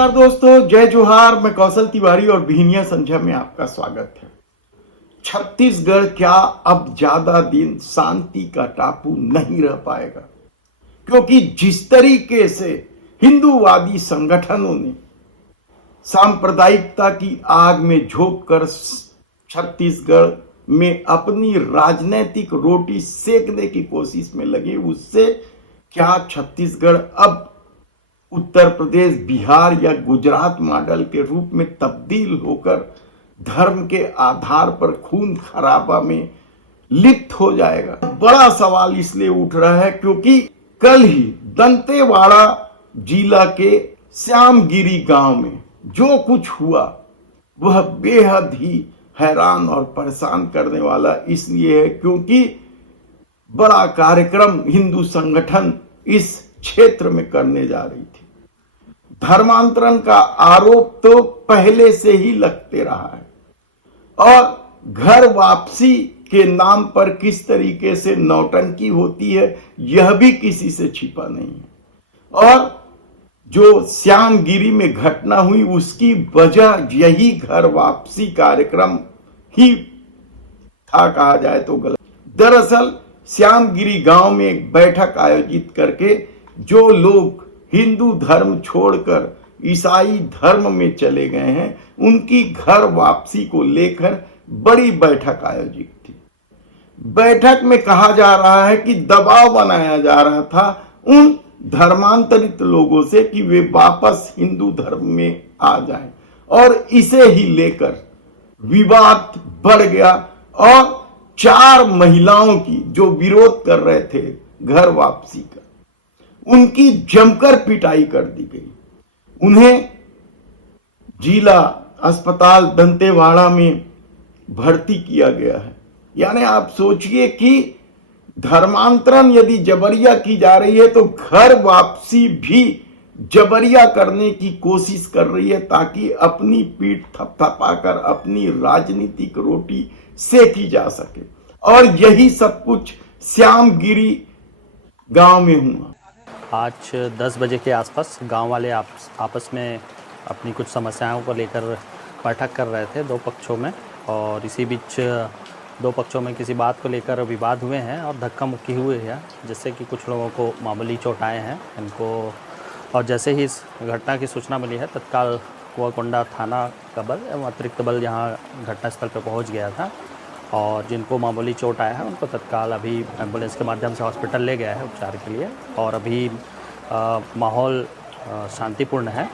नमस्कार दोस्तों, जय जोहार। मैं कौशल तिवारी और बिहनिया संध्या में आपका स्वागत है। छत्तीसगढ़ क्या अब ज्यादा दिन शांति का टापू नहीं रह पाएगा, क्योंकि जिस तरीके से हिंदूवादी संगठनों ने सांप्रदायिकता की आग में झोंककर छत्तीसगढ़ में अपनी राजनीतिक रोटी सेकने की कोशिश में लगे, उससे क्या छत्तीसगढ़ अब उत्तर प्रदेश, बिहार या गुजरात मॉडल के रूप में तब्दील होकर धर्म के आधार पर खून खराबा में लिप्त हो जाएगा? बड़ा सवाल इसलिए उठ रहा है क्योंकि कल ही दंतेवाड़ा जिला के श्यामगिरी गांव में जो कुछ हुआ वह बेहद ही हैरान और परेशान करने वाला इसलिए है क्योंकि बड़ा कार्यक्रम हिंदू संगठन इस क्षेत्र में करने जा रही थी। धर्मांतरण का आरोप तो पहले से ही लगते रहा है और घर वापसी के नाम पर किस तरीके से नौटंकी होती है यह भी किसी से छिपा नहीं है। और जो श्यामगिरी में घटना हुई उसकी वजह यही घर वापसी कार्यक्रम ही था, कहा जाए तो गलत। दरअसल श्यामगिरी गांव में एक बैठक आयोजित करके जो लोग हिंदू धर्म छोड़कर ईसाई धर्म में चले गए हैं उनकी घर वापसी को लेकर बड़ी बैठक आयोजित थी। बैठक में कहा जा रहा है कि दबाव बनाया जा रहा था उन धर्मांतरित लोगों से कि वे वापस हिंदू धर्म में आ जाएं, और इसे ही लेकर विवाद बढ़ गया और 4 महिलाओं की जो विरोध कर रहे थे घर वापसी का, उनकी जमकर पिटाई कर दी गई। उन्हें जिला अस्पताल दंतेवाड़ा में भर्ती किया गया है। यानी आप सोचिए कि धर्मांतरण यदि जबरिया की जा रही है तो घर वापसी भी जबरिया करने की कोशिश कर रही है ताकि अपनी पीठ थपथपाकर अपनी राजनीतिक रोटी सेकी जा सके। और यही सब कुछ श्यामगिरी गांव में हुआ। आज 10 बजे के आसपास गांव वाले आपस में अपनी कुछ समस्याओं को लेकर बैठक कर रहे थे 2 पक्षों में, और इसी बीच 2 पक्षों में किसी बात को लेकर विवाद हुए हैं और धक्का मुक्की हुई है, जिससे कि कुछ लोगों को मामूली चोट आए हैं इनको। और जैसे ही इस घटना की सूचना मिली है तत्काल कुआकोंडा थाना का बल एवं अतिरिक्त बल यहाँ घटनास्थल पर पहुँच गया था, और जिनको मामूली चोट आया है उनको तत्काल अभी एम्बुलेंस के माध्यम से हॉस्पिटल ले गया है उपचार के लिए। और अभी माहौल शांतिपूर्ण है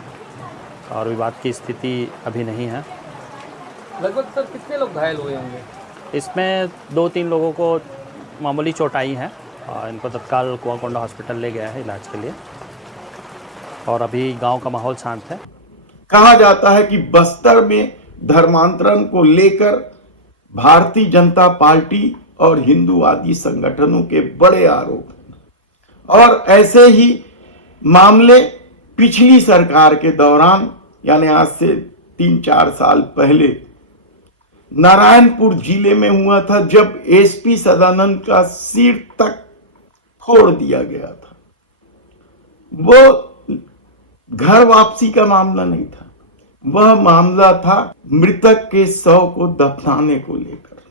और विवाद की स्थिति अभी नहीं है। लगभग सर कितने लोग घायल हुए होंगे? इसमें 2-3 लोगों को मामूली चोट आई है और इनको तत्काल कुआकोंडा हॉस्पिटल ले गया है इलाज के लिए, और अभी गांव का माहौल शांत है। कहा जाता है कि बस्तर में धर्मांतरण को लेकर भारतीय जनता पार्टी और हिंदूवादी संगठनों के बड़े आरोप हैं, और ऐसे ही मामले पिछली सरकार के दौरान यानी आज से 3-4 साल पहले नारायणपुर जिले में हुआ था, जब एसपी सदानंद का सिर तक फोड़ दिया गया था। वो घर वापसी का मामला नहीं था, वह मामला था मृतक के शव को दफनाने को लेकर।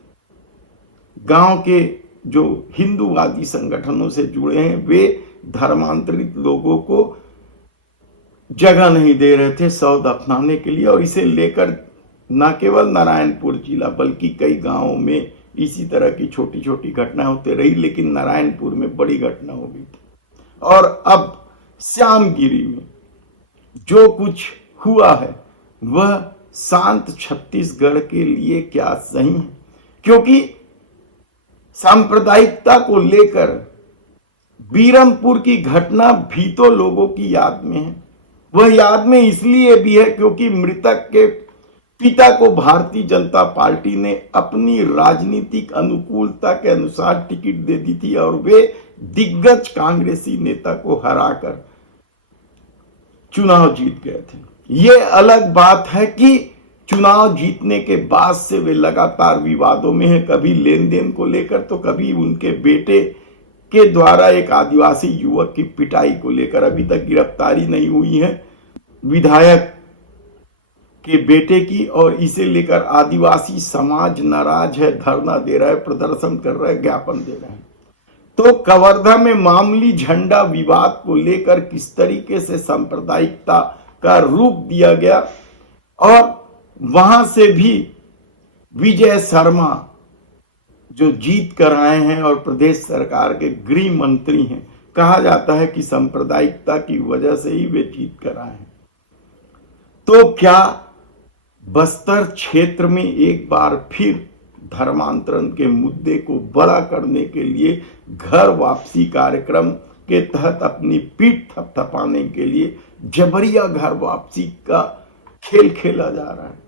गांव के जो हिंदूवादी संगठनों से जुड़े हैं वे धर्मांतरित लोगों को जगह नहीं दे रहे थे शव दफनाने के लिए, और इसे लेकर न केवल नारायणपुर जिला बल्कि कई गांवों में इसी तरह की छोटी छोटी घटना होती रही, लेकिन नारायणपुर में बड़ी घटना हो गई थी। और अब श्यामगिरी में जो कुछ हुआ है वह शांत छत्तीसगढ़ के लिए क्या सही है, क्योंकि सांप्रदायिकता को लेकर बीरमपुर की घटना भी तो लोगों की याद में है। वह याद में इसलिए भी है क्योंकि मृतक के पिता को भारतीय जनता पार्टी ने अपनी राजनीतिक अनुकूलता के अनुसार टिकट दे दी थी और वे दिग्गज कांग्रेसी नेता को हराकर चुनाव जीत गए थे। ये अलग बात है कि चुनाव जीतने के बाद से वे लगातार विवादों में हैं, कभी लेन देन को लेकर तो कभी उनके बेटे के द्वारा एक आदिवासी युवक की पिटाई को लेकर। अभी तक गिरफ्तारी नहीं हुई है, विधायक के बेटे की, और इसे लेकर आदिवासी समाज नाराज है, धरना दे रहा है, प्रदर्शन कर रहा है, ज्ञापन दे रहे हैं। तो कवर्धा में मामूली झंडा विवाद को लेकर किस तरीके से सांप्रदायिकता का रूप दिया गया, और वहां से भी विजय शर्मा जो जीत कर आए हैं और प्रदेश सरकार के गृह मंत्री हैं, कहा जाता है कि सांप्रदायिकता की वजह से ही वे जीत कर आए हैं। तो क्या बस्तर क्षेत्र में एक बार फिर धर्मांतरण के मुद्दे को बड़ा करने के लिए घर वापसी कार्यक्रम के तहत अपनी पीठ थपथपाने के लिए जबरिया घर वापसी का खेल खेला जा रहा है?